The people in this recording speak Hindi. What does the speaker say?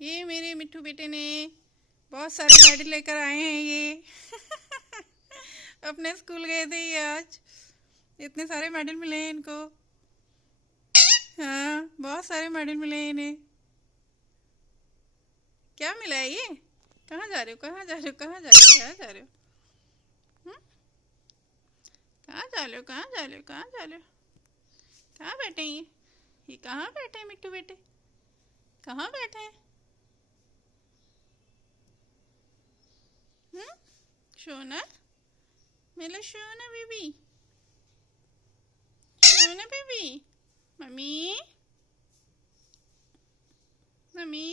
ये मेरे मिट्ठू बेटे ने बहुत सारे मेडल लेकर आए हैं ये अपने स्कूल गए थे ये आज। इतने सारे मेडल मिले हैं इनको। हाँ, बहुत सारे मेडल मिले हैं इन्हें। क्या मिला है ये? कहाँ जा रहे हो, कहाँ जा रहे हो, कहाँ जा रहे हो, कहाँ जा रहे हो? हम्म? कहाँ जा रहे हो, कहाँ जा रहे हो, कहाँ जा रहे हो? कहाँ बैठे हैं ये कहाँ बैठे हैं मिट्टू बेटे? कहाँ बैठे हैं? हम्म? सोना, मेरा सोना बेबी, सोना बेबी, मम्मी, मम्मी।